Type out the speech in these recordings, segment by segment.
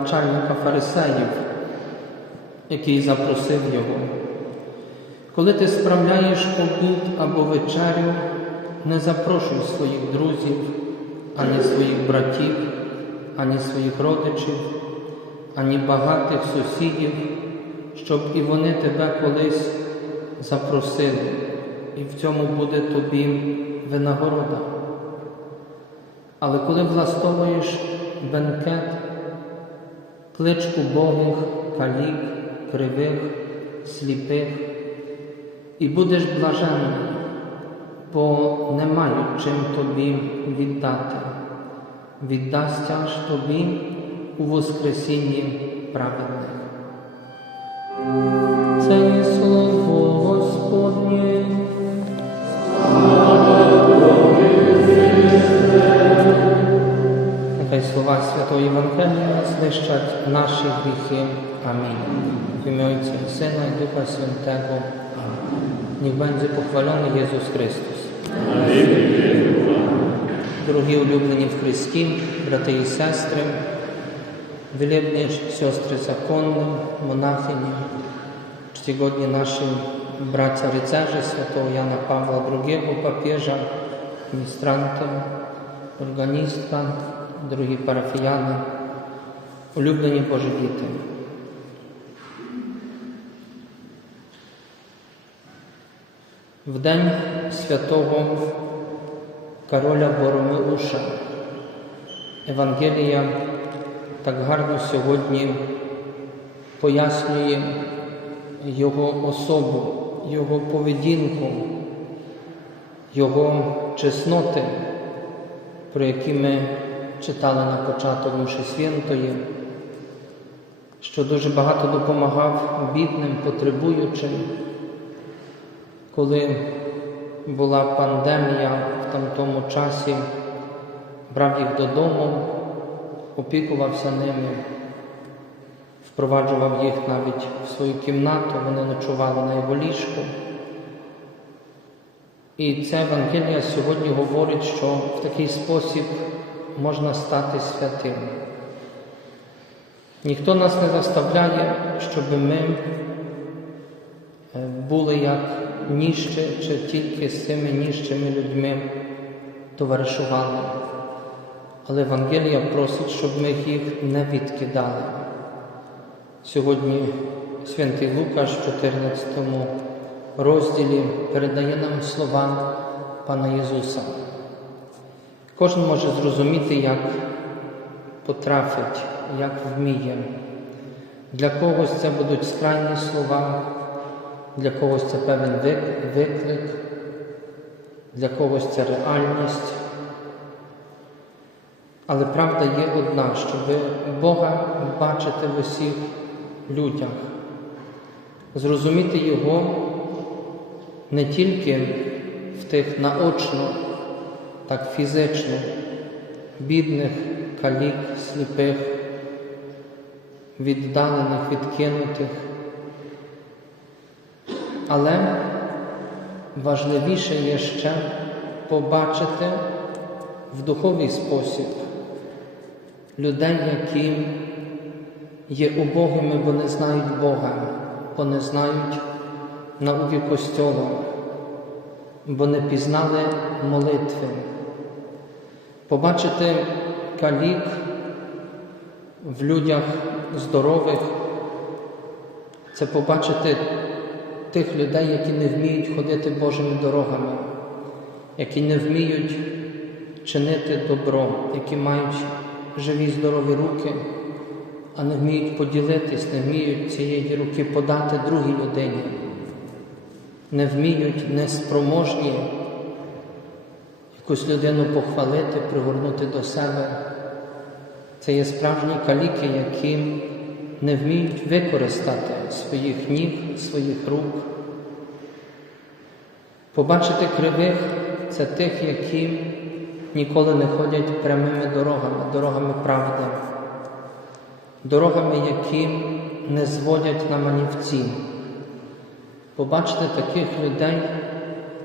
начальника фарисеїв, який запросив його. Коли ти справляєш обід або вечерю, не запрошуй своїх друзів, ані своїх братів, ані своїх родичів, ані багатих сусідів, щоб і вони тебе колись запросили, і в цьому буде тобі винагорода. Але коли влаштовуєш бенкет, клич убогих, калік, кривих, сліпих, і будеш блаженний, бо не мають чим тобі віддати. Віддасть ж тобі у Воскресінні праведних. Це Нехай слова Святої Євангелія знищать наші гріхи. Амінь. W imię Ojca i Syna i Ducha Świętego. Niech będzie pochwalony Jezus Chrystus. Дорогі улюблені в Христі, брати і сестри, wielebne siostry zakonne, monachini, czcigodni nasi bracia rycerze świętego Jana Pawła II, papieża, ministranta, органістка, дорогі парафіяни, улюблені Божі діти. В день святого Короля Боромеуша Евангелія так гарно сьогодні пояснює його особу, його поведінку, його чесноти, про які ми читали на початок Муші Святої, що дуже багато допомагав бідним, потребуючим, коли була пандемія в тамтому часі, брав їх додому, опікувався ними, впроваджував їх навіть в свою кімнату, вони ночували на його ліжку. І ця Евангелія сьогодні говорить, що в такий спосіб можна стати святим. Ніхто нас не заставляє, щоб ми е, були як ніжче чи тільки з цими ніжчими людьми товаришували. Але Евангелія просить, щоб ми їх не відкидали. Сьогодні святий Лукаш в 14 розділі передає нам слова Пана Ісуса. Кожен може зрозуміти, як потрафить, як вміє. Для когось це будуть скрайні слова, для когось це певен виклик, для когось це реальність. Але правда є одна, щоб Бога бачити в усіх людях, зрозуміти Його не тільки в тих наочно, так фізично, бідних, калік, сліпих, віддалених, відкинутих. Але важливіше є ще побачити в духовний спосіб людей, які є убогими, бо не знають Бога, бо не знають науки Костьола, бо не пізнали молитви. Побачити калік в людях здорових це побачити тих людей, які не вміють ходити Божими дорогами, які не вміють чинити добро, які мають живі здорові руки, а не вміють поділитись, не вміють цієї руки подати другій людині, не вміють, неспроможні якусь людину похвалити, пригорнути до себе. Це є справжні каліки, які не вміють використати своїх ніг, своїх рук. Побачити кривих це тих, які ніколи не ходять прямими дорогами, дорогами правди, дорогами, які не зводять на манівці. Побачити таких людей,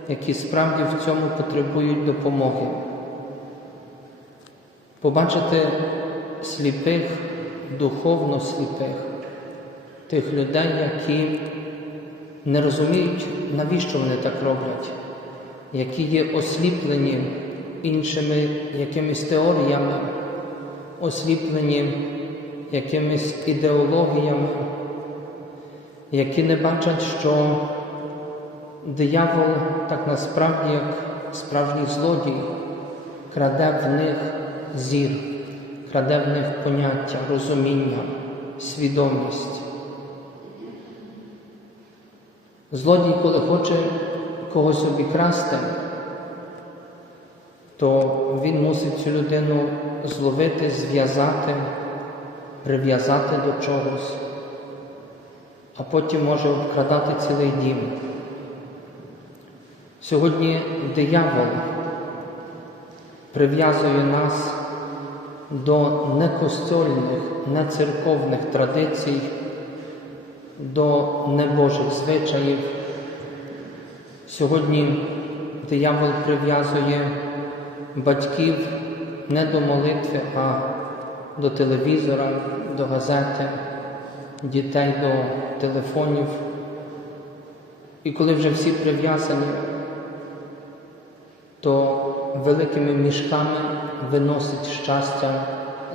які справді в цьому потребують допомоги. Побачити сліпих, духовно сліпих, тих людей, які не розуміють, навіщо вони так роблять, які є осліплені іншими якимись теоріями, осліплені якимись ідеологіями, які не бачать, що диявол так насправді, як справжній злодій, краде в них зір, краде в них поняття, розуміння, свідомість. Злодій, коли хоче когось обікрасти, то він мусить цю людину зловити, зв'язати, прив'язати до чогось, а потім може обкрадати цілий дім. Сьогодні диявол прив'язує нас до некостольних, нецерковних традицій, до небожих звичаїв. Сьогодні диявол прив'язує батьків не до молитви, а до телевізора, до газети, дітей до телефонів. І коли вже всі прив'язані, то великими мішками виносить щастя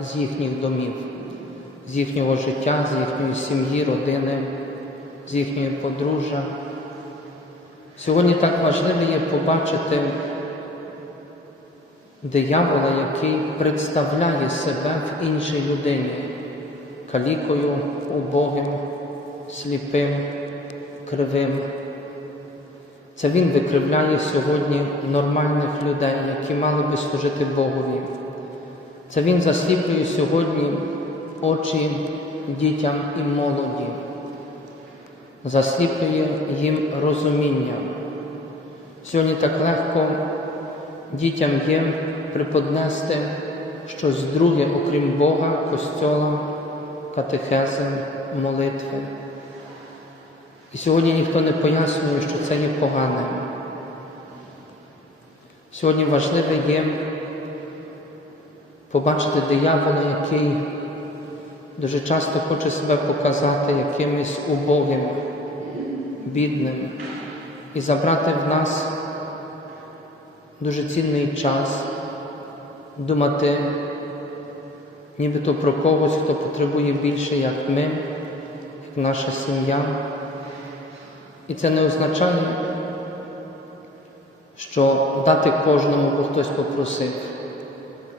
з їхніх домів, з їхнього життя, з їхньої сім'ї, родини, з їхньої подружжя. Сьогодні так важливо є побачити диявола, який представляє себе в іншій людині, калікою, убогим, сліпим, кривим. Це він викривляє сьогодні нормальних людей, які мали би служити Богові. Це він засліплює сьогодні очі дітям і молоді, засліплює їм розуміння. Сьогодні так легко дітям є приподнести щось друге, окрім Бога, костьола, катехези, молитви. І сьогодні ніхто не пояснює, що це є погане. Сьогодні важливе є побачити диявола, який дуже часто хоче себе показати якимось убогим, бідним, і забрати в нас дуже цінний час, думати, нібито про когось, хто потребує більше, як ми, як наша сім'я. І це не означає, що дати кожному, бо хтось попросив,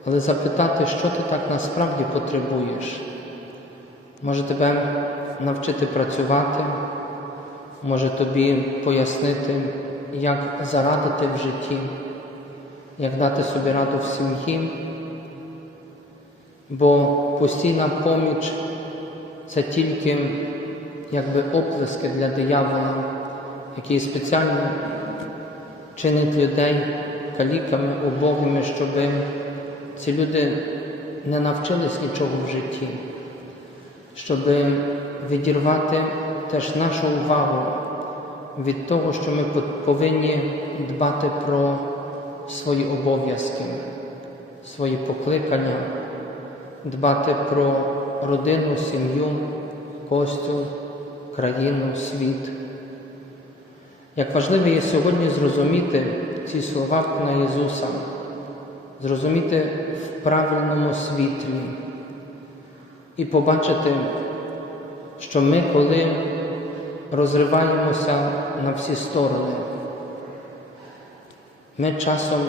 але запитати, що ти так насправді потребуєш. Може тебе навчити працювати, може тобі пояснити, як зарадити в житті, як дати собі раду в сім'ї, бо постійна поміч це тільки якби оплески для диявола, який спеціально чинить людей каліками, убогими, щоб ці люди не навчились нічого в житті, щоб відірвати теж нашу увагу від того, що ми повинні дбати про свої обов'язки, свої покликання, дбати про родину, сім'ю, костюм країну, світ. Як важливо є сьогодні зрозуміти ці слова на Ісуса, зрозуміти в правильному світлі і побачити, що ми, коли розриваємося на всі сторони, ми часом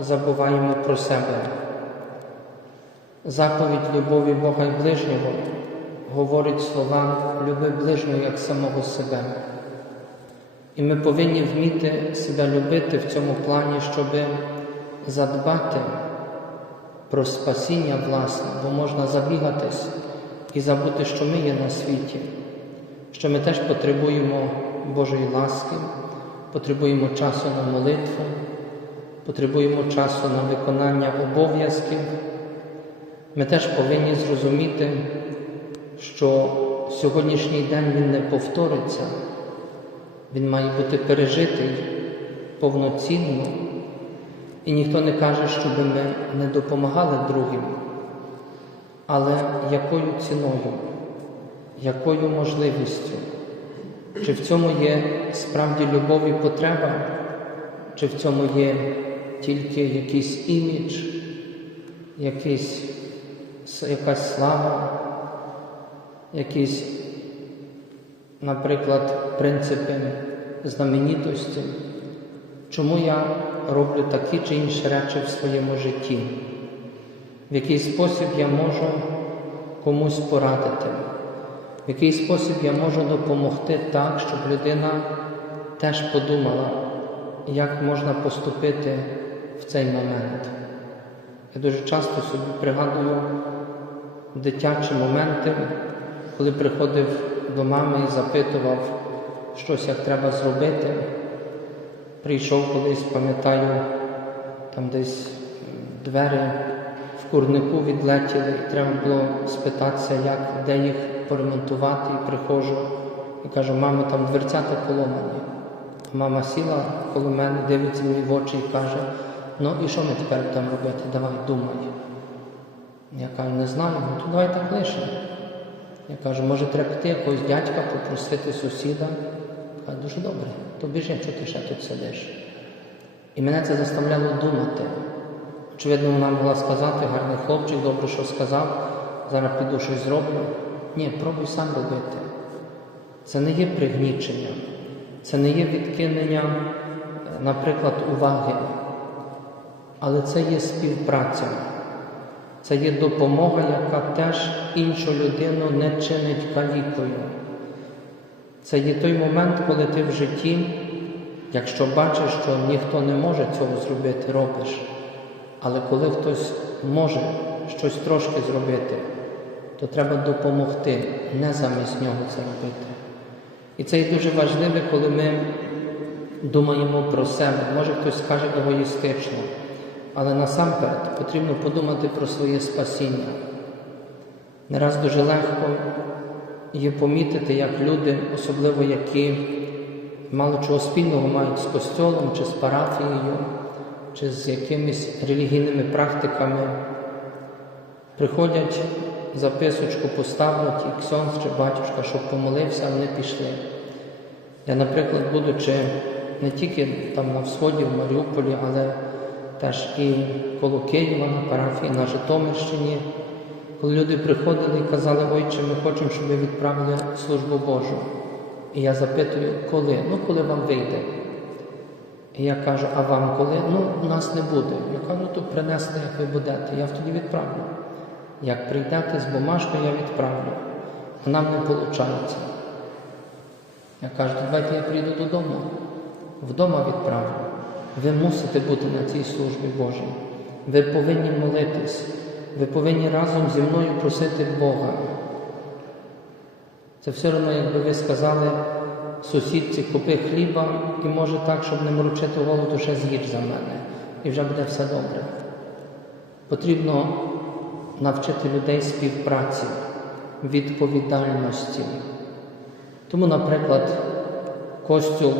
забуваємо про себе. Заповідь любові Бога і ближнього говорить слова люби ближнього як самого себе. І ми повинні вміти себе любити в цьому плані, щоб задбати про спасіння власне, бо можна забігатись і забути, що ми є на світі, що ми теж потребуємо Божої ласки, потребуємо часу на молитву, потребуємо часу на виконання обов'язків, ми теж повинні зрозуміти, що сьогоднішній день він не повториться, він має бути пережитий повноцінно. І ніхто не каже, щоб ми не допомагали другим. Але якою ціною, якою можливістю? Чи в цьому є справді любов і потреба, чи в цьому є тільки якийсь імідж, якийсь, якась слава, якісь, наприклад, принципи знаменитості? Чому я роблю такі чи інші речі в своєму житті? В який спосіб я можу комусь порадити, в який спосіб я можу допомогти так, щоб людина теж подумала, як можна поступити в цей момент. Я дуже часто собі пригадую дитячі моменти, коли приходив до мами і запитував щось, як треба зробити. Прийшов колись, пам'ятаю, там десь двері в курнику відлетіли, і треба було спитатися, як, де їх поремонтувати, і приходжу і кажу, мама, там дверцята поломані. Мама сіла коло мене, дивиться мені в очі і каже, ну і що ми тепер будемо робити? Давай, думай. Я кажу, не знаю, ну то давай так лишимо. Я кажу, може треба піти якогось дядька, попросити сусіда. Каже, дуже добре, то біжи, що ти ще тут сидиш. І мене це заставляло думати. Очевидно, вона могла сказати, гарний хлопчик, добре, що сказав, зараз піду щось зроблю. Ні, пробуй сам робити. Це не є пригнічення, це не є відкинення, наприклад, уваги, але це є співпраця. Це є допомога, яка теж іншу людину не чинить калікою. Це є той момент, коли ти в житті, якщо бачиш, що ніхто не може цього зробити, робиш. Але коли хтось може щось трошки зробити, то треба допомогти, не замість нього це робити. І це є дуже важливо, коли ми думаємо про себе. Може хтось скаже егоїстично, але насамперед потрібно подумати про своє спасіння. Не раз дуже легко є помітити, як люди, особливо які мало чого спільного мають з костьолом чи з парафією, чи з якимись релігійними практиками, приходять, записочку поставлять і ксьонс чи батюшка, щоб помолився, вони пішли. Я, наприклад, будучи не тільки там на Всході, в Маріуполі, але теж і коло Києва на парафії на Житомирщині, коли люди приходили і казали, Ойче, ми хочемо, щоб ви відправили службу Божу. І я запитую, коли? Ну, коли вам вийде. І я кажу, а вам коли? Ну, нас не буде. Я кажу, ну то принесете, як ви будете, я тоді відправлю. Як прийдете з бумажкою, я відправлю. А нам не виходить. Я кажу, давайте я прийду додому, вдома відправлю. Ви мусите бути на цій службі Божій. Ви повинні молитись, ви повинні разом зі мною просити Бога. Це все одно, якби ви сказали сусідці, купи хліба і може так, щоб не морочити голову, ще з'їж за мене. І вже буде все добре. Потрібно навчити людей співпраці, відповідальності. Тому, наприклад, костюл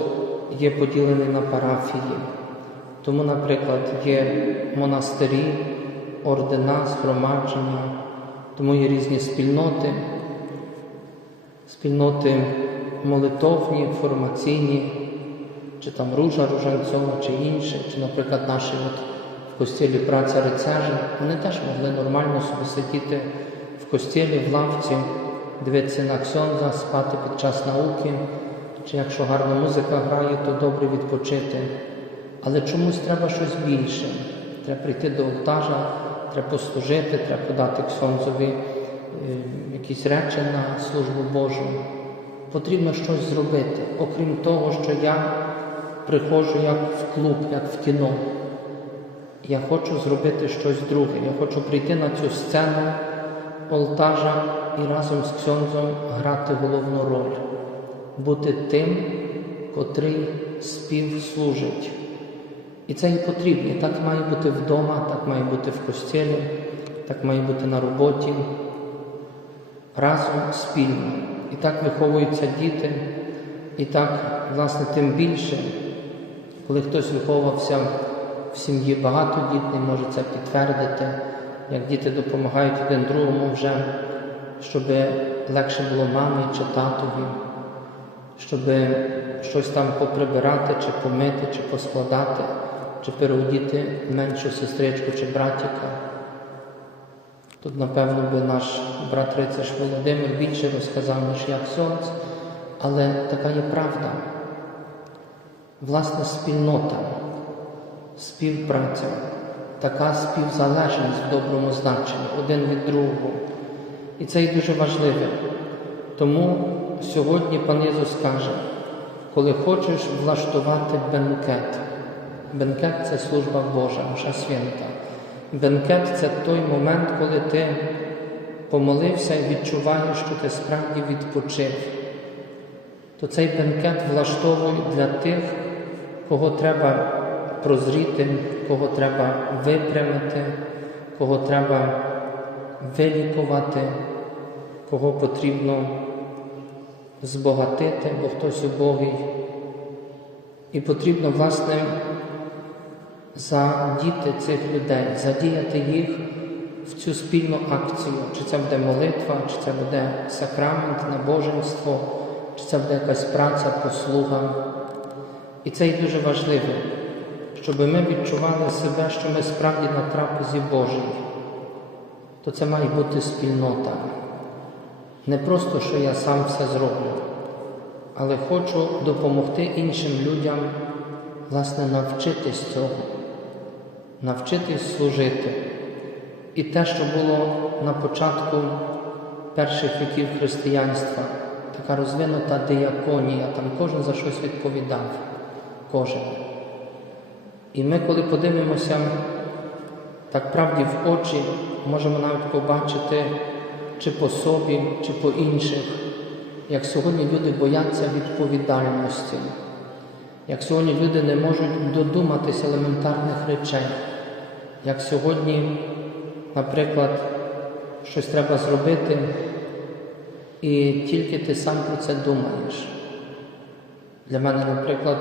є поділений на парафії, тому, наприклад, є монастирі, ордена, згромадження, тому є різні спільноти, спільноти молитовні, формаційні, чи там Ружа Ружанцова, чи інші, чи, наприклад, наші от в костілі праця рицежа, вони теж могли нормально собі сидіти в костілі, в лавці, дивитися на ксьонза, спати під час науки, чи якщо гарна музика грає, то добре відпочити. Але чомусь треба щось більше. Треба прийти до олтажа, треба послужити, треба подати ксьонзові е, якісь речі на службу Божу. Потрібно щось зробити, окрім того, що я приходжу як в клуб, як в кіно. Я хочу зробити щось друге. Я хочу прийти на цю сцену олтажа і разом з Ксьонзом грати головну роль, бути тим, котрий співслужить. І це і потрібно. І так має бути вдома, так має бути в костілі, так має бути на роботі, разом спільно. І так виховуються діти, і так, власне, тим більше, коли хтось виховувався в сім'ї багатодітний, може це підтвердити, як діти допомагають один другому вже, щоб легше було мамі чи татові, щоб щось там поприбирати, чи помити, чи поскладати, чи переодіти меншу сестричку чи братіка. Тут, напевно, би наш брат Рицар Володимир більше розказав, ніж як сонце, але така є правда. Власне, спільнота, співпраця, така співзалежність в доброму значенні один від другого. І це і дуже важливе. Тому сьогодні пан Ісус каже, коли хочеш влаштувати бенкет, бенкет це служба Божа, Мша свята. Бенкет це той момент, коли ти помолився і відчуваєш, що ти справді відпочив. То цей бенкет влаштовують для тих, кого треба прозріти, кого треба випрямити, кого треба вилікувати, кого потрібно збогатити, бо хтось убогий. І потрібно, власне, задіти цих людей, задіяти їх в цю спільну акцію. Чи це буде молитва, чи це буде сакрамент, набоженство, чи це буде якась праця, послуга. І це і дуже важливо, щоб ми відчували себе, що ми справді на трапезі Божій. То це має бути спільнота. Не просто, що я сам все зроблю, але хочу допомогти іншим людям, власне, навчитись цього, навчитись служити. І те, що було на початку перших віків християнства, така розвинута діяконія, там кожен за щось відповідав, кожен. І ми, коли подивимося так правді в очі, можемо навіть побачити чи по собі, чи по інших, як сьогодні люди бояться відповідальності, як сьогодні люди не можуть додуматися елементарних речей, як сьогодні, наприклад, щось треба зробити, і тільки ти сам про це думаєш. Для мене, наприклад,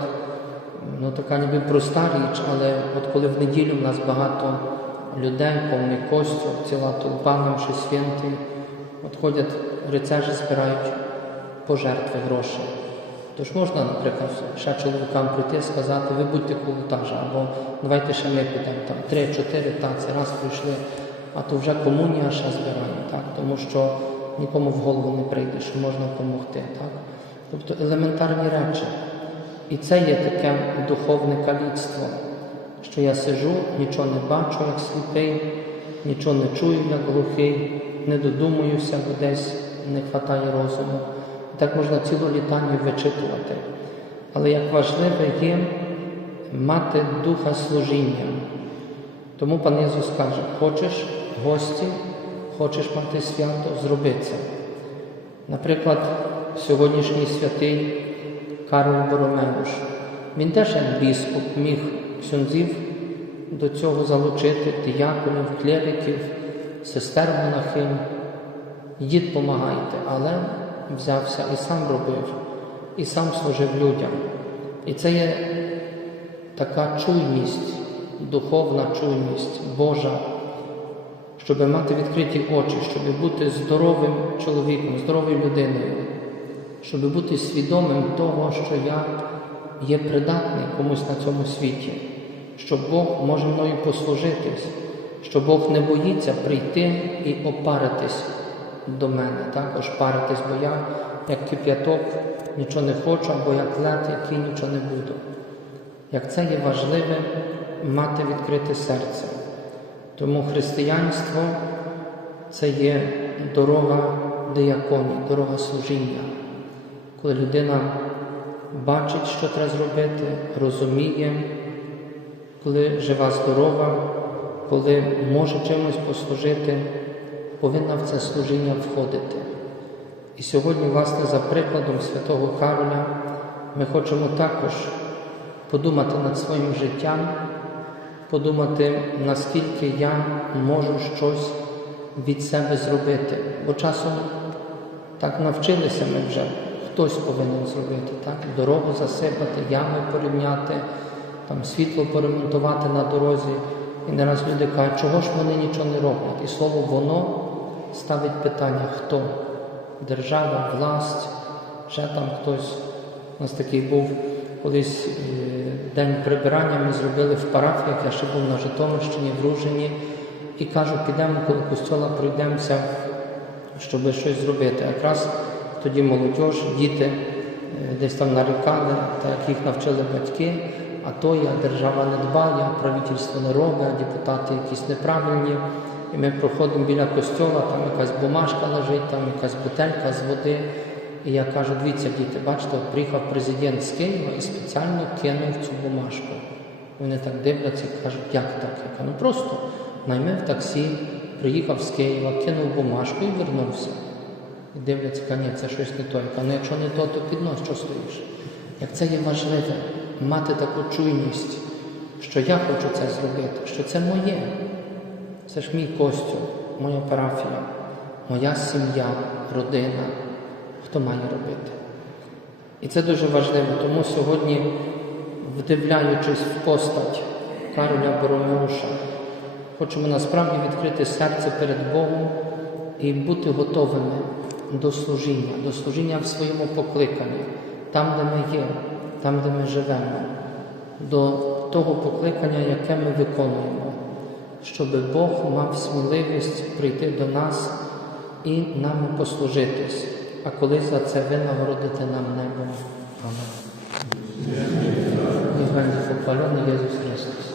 ну така ніби проста річ, але от коли в неділю в нас багато людей, повний костюм, ціла толпа нам щось святий, от ходять рицежі, збирають пожертви гроші. Тож можна, наприклад, ще чоловікам прийти і сказати, ви будьте колотажа, або давайте ще ми підемо там три-чотири таці, раз прийшли, а то вже комунія ще збирає, так? тому що нікому в голову не прийде, що можна допомогти. Так? Тобто елементарні речі. І це є таке духовне каліцтво, що я сижу, нічого не бачу, як сліпий, нічого не чую, як глухий, не додумуюся, бо десь не вистачає розуму. Так можна цілу літанню вичитувати. Але як важливе є мати духа служіння. Тому пан Ісус каже, хочеш гості, хочеш мати свято, зроби це. Наприклад, сьогоднішній святий Карл Боромеуш. Він теж як біскуп міг ксюнзів до цього залучити діяконів, клериків, сестер монахинь. Йдіть, помагайте, але взявся і сам робив, і сам служив людям. І це є така чуйність, духовна чуйність Божа, щоб мати відкриті очі, щоб бути здоровим чоловіком, здоровою людиною щоб бути свідомим того, що я є придатний комусь на цьому світі, що Бог може мною послужитись, що Бог не боїться прийти і опаритись до мене, також паритись, бо я, як кип'яток, нічого не хочу, або як лед, який нічого не буду. Як це є важливе мати відкрите серце. Тому християнство це є дорога дияконії, дорога служіння коли людина бачить, що треба зробити, розуміє, коли жива, здорова, коли може чимось послужити, повинна в це служіння входити. І сьогодні, власне, за прикладом святого Кароля, ми хочемо також подумати над своїм життям подумати, наскільки я можу щось від себе зробити. Бо часом так навчилися ми вже, хтось повинен зробити, так? дорогу засипати, ями порівняти, там світло поремонтувати на дорозі. І не раз люди кажуть, чого ж вони нічого не роблять. І слово воно ставить питання, хто? Держава, власть, ще там хтось. У нас такий був колись е, день прибирання, ми зробили в парафіях, я ще був на Житомирщині, в Ружині, і кажу, підемо коло костьола, пройдемося, щоб щось зробити. Якраз тоді молодь, діти е, десь там нарікали, так як їх навчили батьки, а то я держава не дбає, правительство не робить, а депутати якісь неправильні. І ми проходимо біля костьола, там якась бумажка лежить, там якась бутелька з води. І я кажу, дивіться, діти, бачите, от приїхав президент з Києва і спеціально кинув цю бумажку. Вони так дивляться і кажуть, як так? Я кажу, ну просто наймив таксі, приїхав з Києва, кинув бумажку і вернувся. І дивляться, кажуть, ні, це щось не то. Я кажу, ну якщо не то, то піднос, що стоїш? Як це є важливе, мати таку чуйність, що я хочу це зробити, що це моє. Це ж мій костюм, моя парафія, моя сім'я, родина. Хто має робити? І це дуже важливо, тому сьогодні, вдивляючись в постать Кароля Боромеуша, хочемо насправді відкрити серце перед Богом і бути готовими до служіння, до служіння в своєму покликанні, там, де ми є, там, де ми живемо, до того покликання, яке ми виконуємо, щоб Бог мав сміливість прийти до нас і нами послужитись, а коли за це ви нагородите нам небо. Amen. Niech będzie Ісус Христос.